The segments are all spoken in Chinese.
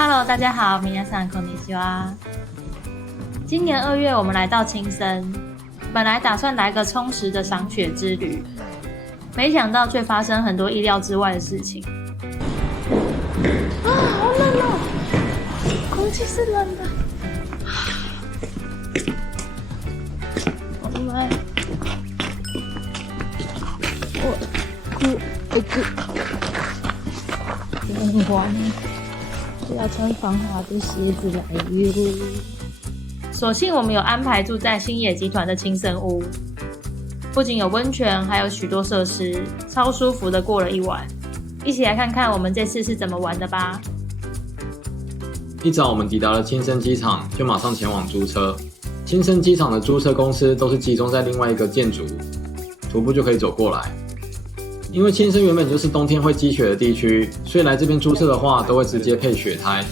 Hello， 大家好，皆さんこんにちは。今年2月，我们来到青森，本来打算来个充实的赏雪之旅，没想到却发生很多意料之外的事情。好冷哦，空气是冷的。我们，很滑呢，要穿防滑的鞋子来哟。所幸我们有安排住在星野集团的青森屋，不仅有温泉，还有许多设施，超舒服的过了一晚。一起来看看我们这次是怎么玩的吧。一早我们抵达了青森机场，就马上前往租车。青森机场的租车公司都是集中在另外一个建筑，徒步就可以走过来。因为青森原本就是冬天会积雪的地区，所以来这边租车的话都会直接配雪胎。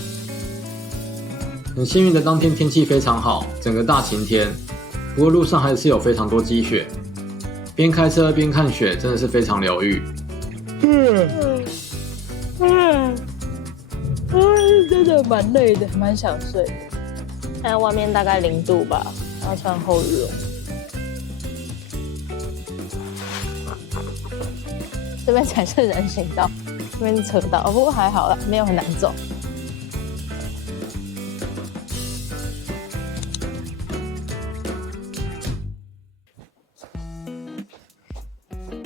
很幸运的当天天气非常好，整个大晴天，不过路上还是有非常多积雪。边开车边看雪，真的是非常疗愈。真的蛮累的，蛮想睡的。现在外面大概0度吧，要穿厚羽绒。这边才是人行道，这边是车道，不过还好啦，没有很难走。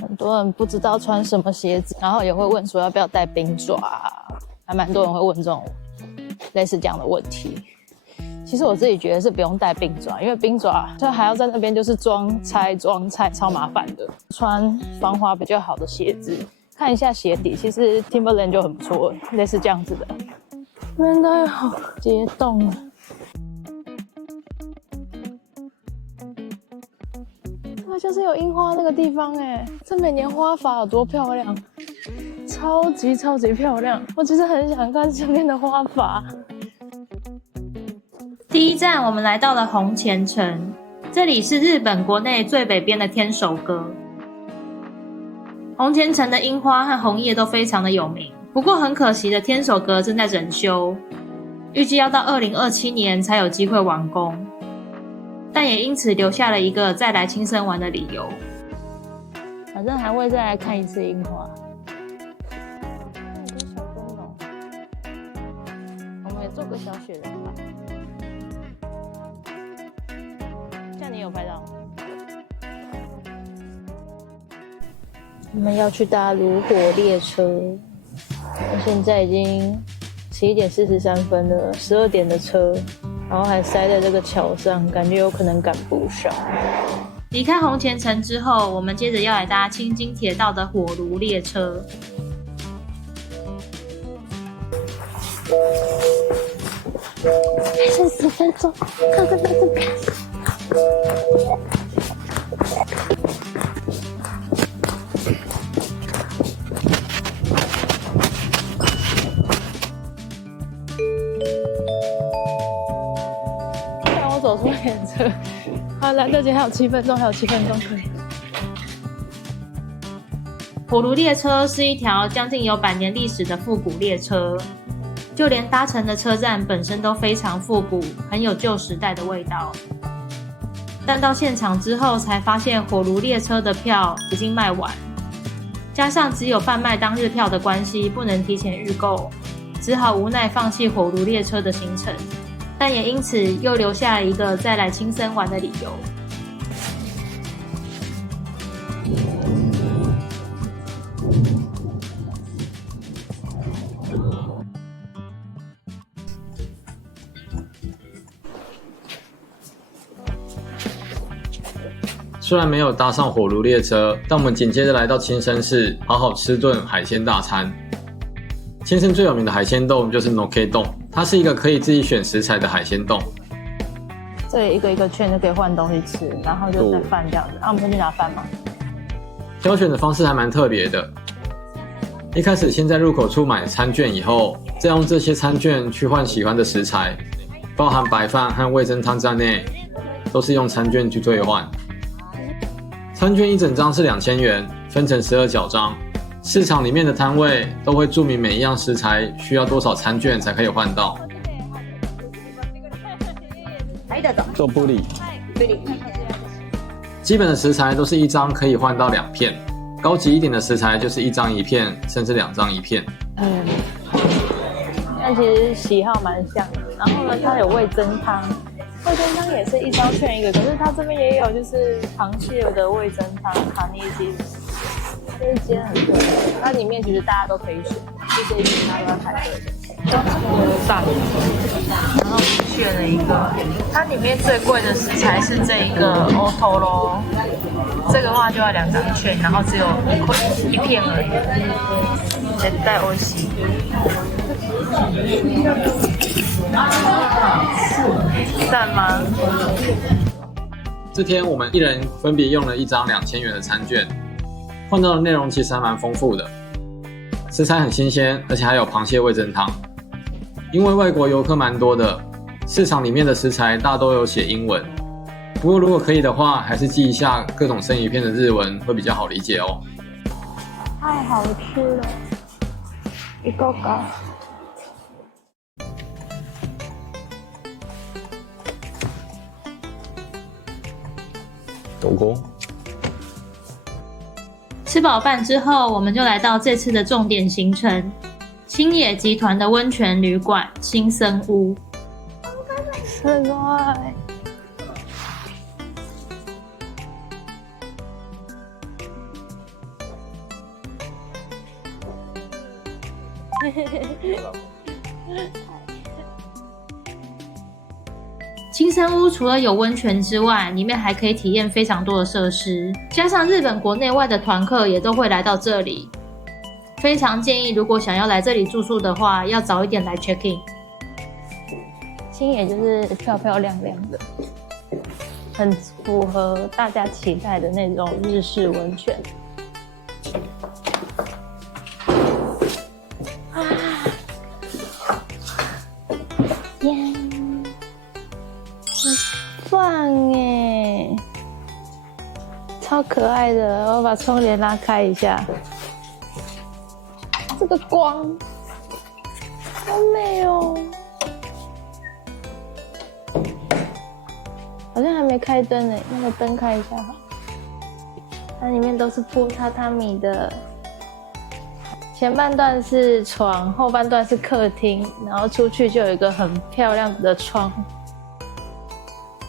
很多人不知道穿什么鞋子，然后也会问说要不要带冰爪，还蛮多人会问这种类似这样的问题。其实我自己觉得是不用带冰爪，因为冰爪就还要在那边就是装拆，超麻烦的。穿防滑比较好的鞋子，看一下鞋底，其实 Timberland 就很不错，类似这样子的。这边都有结冻了。这就是有樱花那个地方哎，这每年花法有多漂亮，超级漂亮。我其实很想看这边的花法。第一站，我们来到了红前城，这里是日本国内最北边的天守阁。红前城的樱花和红叶都非常的有名，不过很可惜的，天守阁正在整修，预计要到2027年才有机会完工，但也因此留下了一个再来青森玩的理由。反正还会再来看一次樱花。小灯笼，我们也做个小雪人吧。像你有拍到？我们要去搭炉火列车，现在已经11点43分了，12点的车，然后还塞在这个桥上，感觉有可能赶不上。离开红前城之后，我们接着要来搭青津铁道的火炉列车。还剩10分钟，看看到这边。让我走出列车。好，来得及，还有7分钟，可以。火炉列车是一条将近有100年历史的复古列车，就连搭乘的车站本身都非常复古，很有旧时代的味道。但到现场之后才发现火炉列车的票已经卖完，加上只有贩卖当日票的关系，不能提前预购，只好无奈放弃火炉列车的行程，但也因此又留下了一个再来青森玩的理由。虽然没有搭上火炉列车，但我们紧接着来到青森市，好好吃顿海鲜大餐。青森最有名的海鲜冻就是 Noke 冻，它是一个可以自己选食材的海鲜冻。这里一个一个券就可以换东西吃，然后就再饭这样子。我们先去拿饭吗？挑选的方式还蛮特别的。一开始先在入口处买餐券，以后再用这些餐券去换喜欢的食材，包含白饭和味噌汤在内，都是用餐券去兑换。餐券一整张是2000元，分成12角张市场里面的摊位都会注明每一样食材需要多少餐券才可以换到。做玻璃，基本的食材都是1张可以换到2片，高级一点的食材就是1张1片，甚至2张1片。但其实喜好蛮像的。然后呢，它有味噌汤，味噌汤也是1张券1个，可是它这边也有就是螃蟹的味噌汤，卡尼基。这一间很贵，它里面其实大家都可以选，就这一间大家都要排队。大饼，然后我们选了一个，它里面最贵的食材是这一个欧头咯，这个话就要2张券，然后只有1片而已。絶対美味しい。赞吗？这天我们1人分别用了1张2000元的餐券，换到的内容其实还蛮丰富的，食材很新鲜，而且还有螃蟹味噌汤。因为外国游客蛮多的，市场里面的食材大都有写英文，不过如果可以的话，还是记一下各种生鱼片的日文会比较好理解哦。太好吃了，一个个。狗狗。吃饱饭之后，我们就来到这次的重点行程青野集团的温泉旅馆青森屋。すごい。青森屋除了有温泉之外，里面还可以体验非常多的设施，加上日本国内外的团客也都会来到这里。非常建议，如果想要来这里住宿的话，要早一点来 check in。青野就是漂漂亮亮的，很符合大家期待的那种日式温泉。啊，耶，很棒耶，超可爱的！我把窗帘拉开一下。这个光好美哦，好像还没开灯呢，那个灯开一下好。它里面都是铺榻榻米的，前半段是床，后半段是客厅，然后出去就有一个很漂亮的窗。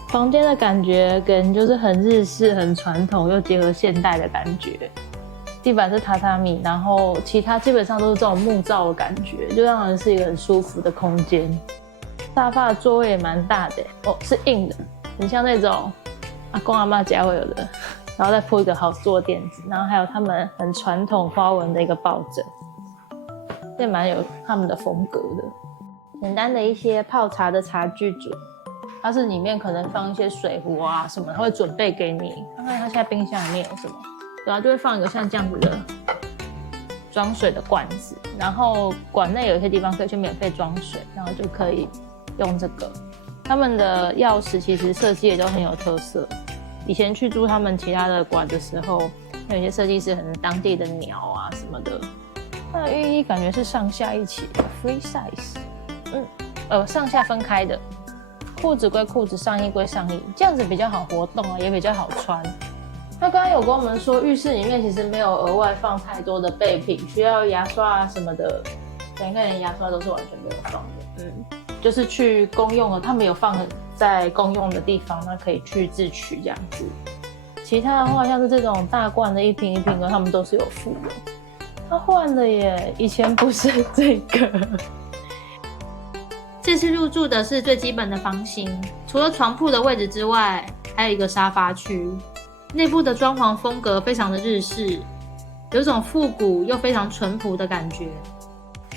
房间的感觉给人就是很日式、很传统又结合现代的感觉。地板是榻榻米，然后其他基本上都是这种木造的感觉，就让人是一个很舒服的空间。沙发的座位也蛮大的哦，是硬的，很像那种阿公阿嬷家会有的，然后再铺一个好坐垫子，然后还有他们很传统花纹的一个抱枕，这蛮有他们的风格的。简单的一些泡茶的茶具组，它是里面可能放一些水壶啊什么，它会准备给你。看看它现在冰箱里面有什么。然后就会放一个像这样子的装水的罐子，然后馆内有一些地方可以去免费装水，然后就可以用这个。他们的钥匙其实设计也都很有特色。以前去住他们其他的馆的时候，有一些设计师可能当地的鸟啊什么的。它的浴衣感觉是上下一起的 free size，上下分开的，裤子归裤子，上衣归上衣，这样子比较好活动啊，也比较好穿。他刚刚有跟我们说，浴室里面其实没有额外放太多的备品，需要牙刷啊什么的，应该连牙刷都是完全没有放的。就是去公用的，他们有放在公用的地方，那可以去自取这样子。其他的话，像是这种大罐的1瓶1瓶的，他们都是有附的。他换了耶，以前不是这个。这次入住的是最基本的房型，除了床铺的位置之外，还有一个沙发区。内部的装潢风格非常的日式，有种复古又非常淳朴的感觉。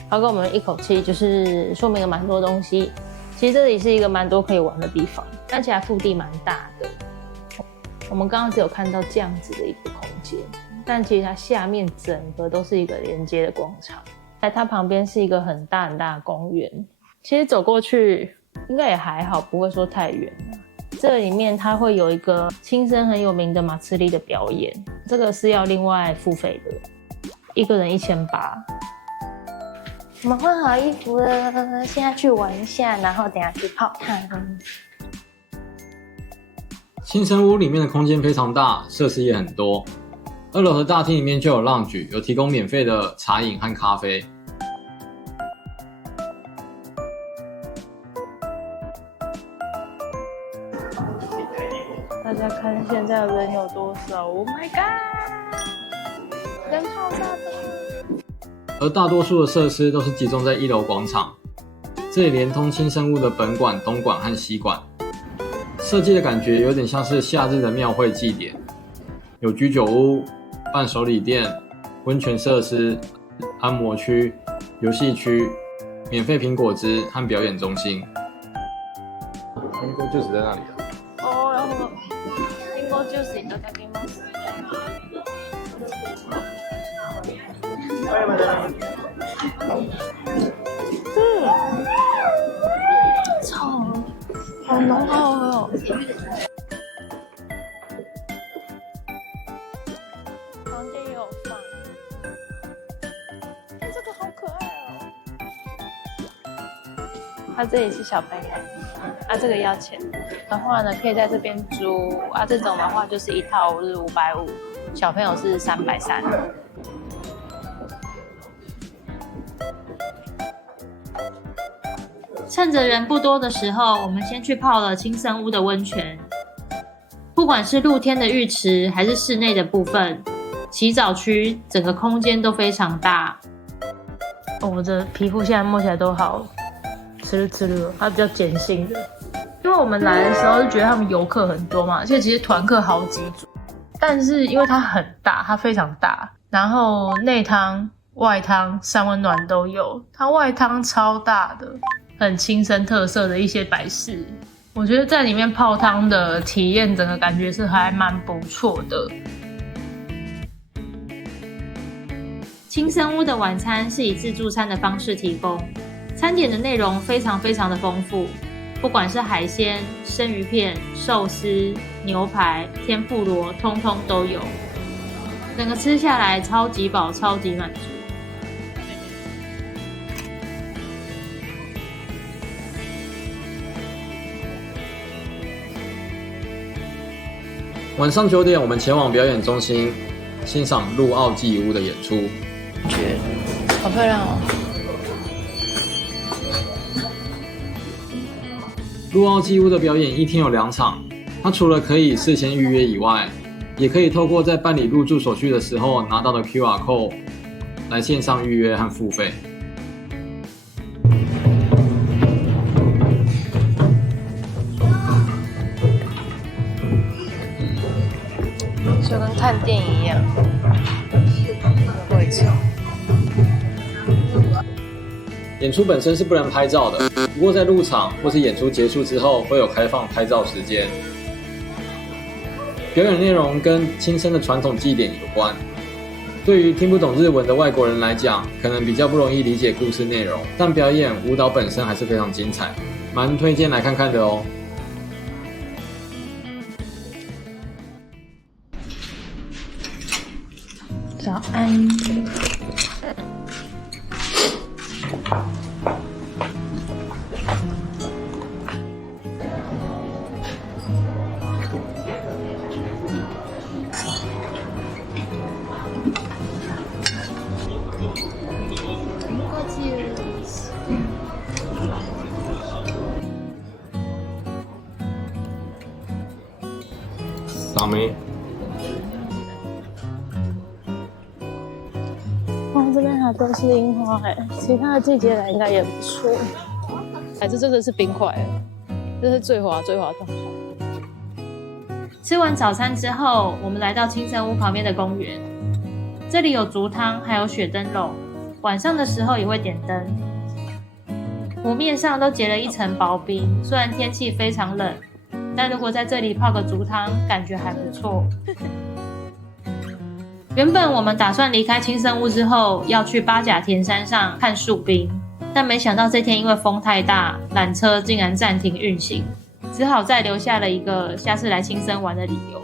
他跟我们一口气就是说明了蛮多东西。其实这里是一个蛮多可以玩的地方，看起来腹地蛮大的。我们刚刚只有看到这样子的一个空间，但其实它下面整个都是一个连接的广场，在它旁边是一个很大很大的公园。其实走过去应该也还好，不会说太远。这里面它会有一个青森很有名的马茨利的表演，这个是要另外付费的。一个人1800。我们换好衣服了，现在去玩一下，然后等下去泡汤。青森屋里面的空间非常大，设施也很多。2楼的大厅里面就有 lounge， 有提供免费的茶饮和咖啡。大家看现在人有多少 ？Oh my god！ 人好大的。而大多数的设施都是集中在1楼广场，这里连通青森屋的本馆、东馆和西馆。设计的感觉有点像是夏日的庙会祭典，有居酒屋、伴手礼店、温泉设施、按摩区、游戏区、免费苹果汁和表演中心。苹果就只在那里了。哦，然后苹果就是いただきます。超好浓好哦。房间也有放，这个好可爱哦。它这里是小朋友，这个要钱的话呢，可以在这边租这种的话就是一套是550，小朋友是330。趁着人不多的时候，我们先去泡了青森屋的温泉。不管是露天的浴池还是室内的部分，洗澡区整个空间都非常大。我的皮肤现在摸起来都好呲溜，它比较碱性的。因为我们来的时候就觉得他们游客很多嘛，而且其实团客好几组，但是因为它很大，它非常大，然后内汤、外汤、三温暖都有，它外汤超大的。很青森特色的一些摆饰，我觉得在里面泡汤的体验，整个感觉是还蛮不错的。青森屋的晚餐是以自助餐的方式提供，餐点的内容非常的丰富，不管是海鲜、生鱼片、寿司、牛排、天妇罗，通通都有。整个吃下来超级饱，超级满足。晚上9点，我们前往表演中心欣赏陆奥纪屋的演出。好漂亮哦！陆奥纪屋的表演一天有2场，它除了可以事先预约以外，也可以透过在办理入住手续的时候拿到的 QR code 来线上预约和付费。就跟看电影一样，会场。演出本身是不能拍照的，不过在入场或是演出结束之后会有开放拍照时间。表演内容跟青森的传统祭典有关，对于听不懂日文的外国人来讲，可能比较不容易理解故事内容，但表演舞蹈本身还是非常精彩，蛮推荐来看看的哦。早安。草莓。哇，这边还都是樱花其他的季节来应该也不错。这真的是冰块这是最滑的。吃完早餐之后，我们来到青森屋旁边的公园，这里有竹汤，还有雪灯笼，晚上的时候也会点灯。湖面上都结了一层薄冰，虽然天气非常冷，但如果在这里泡个竹汤，感觉还不错。原本我们打算离开青森屋之后，要去八甲田山上看树冰，但没想到这天因为风太大，缆车竟然暂停运行，只好再留下了一个下次来青森玩的理由。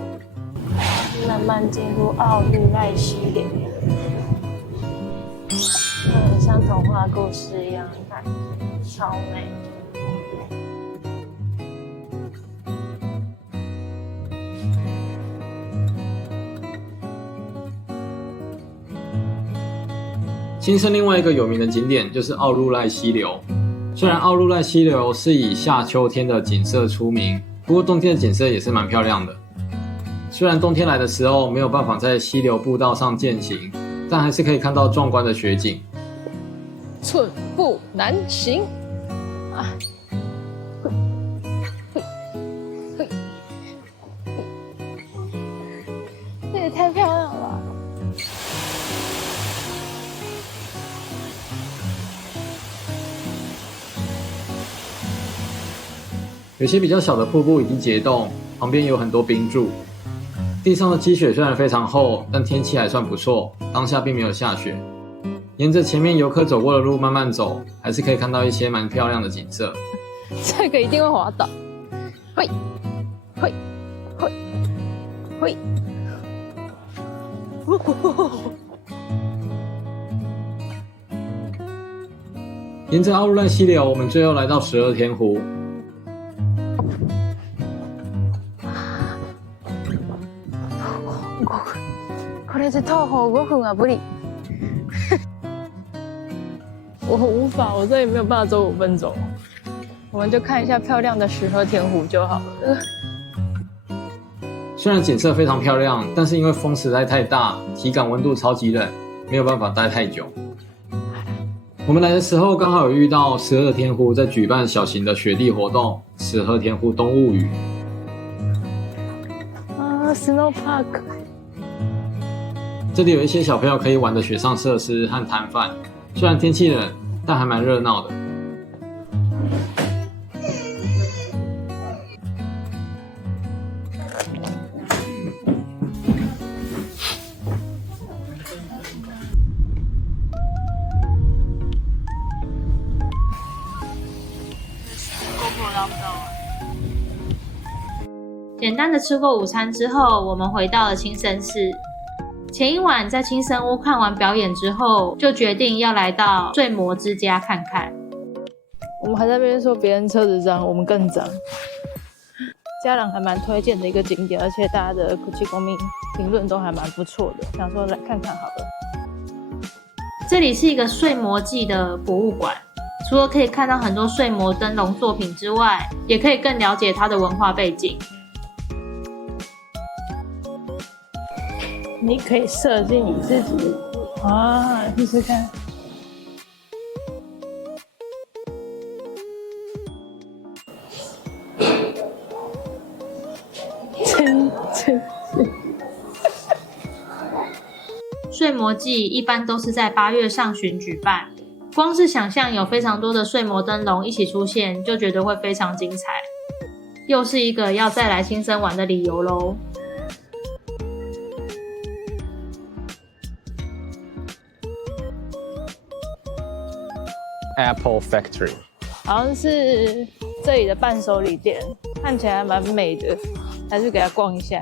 慢慢进入奥入濑溪流。像童话故事一样，看，超美。青森另外一个有名的景点就是奥入濑溪流。虽然奥入濑溪流是以夏秋天的景色出名，不过冬天的景色也是蛮漂亮的。虽然冬天来的时候没有办法在溪流步道上健行，但还是可以看到壮观的雪景。寸步难行啊！这也太漂亮了吧！有些比较小的瀑布已经结冻，旁边有很多冰柱。地上的积雪虽然非常厚，但天气还算不错，当下并没有下雪。沿着前面游客走过的路慢慢走，还是可以看到一些蛮漂亮的景色。这个一定会滑倒。嘿，嘿，嘿，嘿。沿着奥入濑溪流，我们最后来到12天湖。これで徒歩5分は無理。我无法，我这里没有办法走5分钟。我们就看一下漂亮的12天湖就好了。虽然景色非常漂亮，但是因为风实在太大，体感温度超级冷，没有办法待太久。我们来的时候刚好有遇到12天湖在举办小型的雪地活动——12天湖冬物语。Snow Park。这里有一些小朋友可以玩的雪上设施和摊贩，虽然天气冷，但还蛮热闹的。简单的吃过午餐之后，我们回到了青森市。前一晚在青森屋看完表演之后，就决定要来到睡魔之家看看。我们还在那边说别人车子脏，我们更脏。家人还蛮推荐的一个景点，而且大家的口气公民评论都还蛮不错的，想说来看看好了。这里是一个睡魔祭的博物馆，除了可以看到很多睡魔灯笼作品之外，也可以更了解它的文化背景。你可以设计你自己啊，试试看。真睡魔祭一般都是在8月上旬举办，光是想象有非常多的睡魔灯笼一起出现，就觉得会非常精彩，又是一个要再来青森玩的理由咯。Apple Factory 好像是这里的伴手礼店，看起来蛮美的，还是给它逛一下。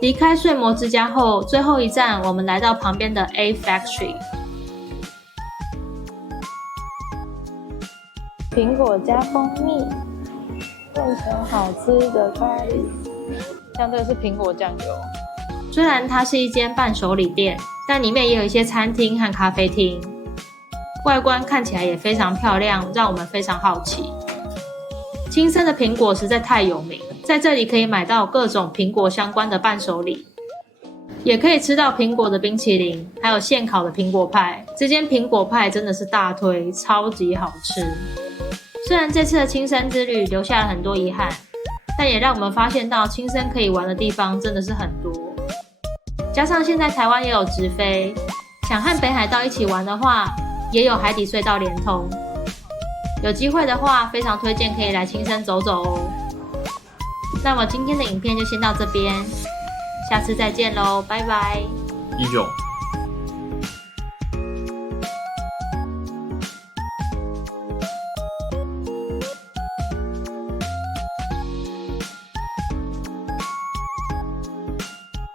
离开睡魔之家后，最后一站我们来到旁边的 A Factory。苹果加蜂蜜，变成好吃的咖喱。像这个是苹果酱油。虽然它是一间伴手礼店，但里面也有一些餐厅和咖啡厅。外观看起来也非常漂亮，让我们非常好奇。青森的苹果实在太有名，在这里可以买到各种苹果相关的伴手礼，也可以吃到苹果的冰淇淋，还有现烤的苹果派。这间苹果派真的是大推，超级好吃。虽然这次的青森之旅留下了很多遗憾，但也让我们发现到青森可以玩的地方真的是很多。加上现在台湾也有直飞，想和北海道一起玩的话，也有海底隧道连通，有机会的话非常推荐可以来青森走走哦。那么今天的影片就先到这边，下次再见咯，拜拜。19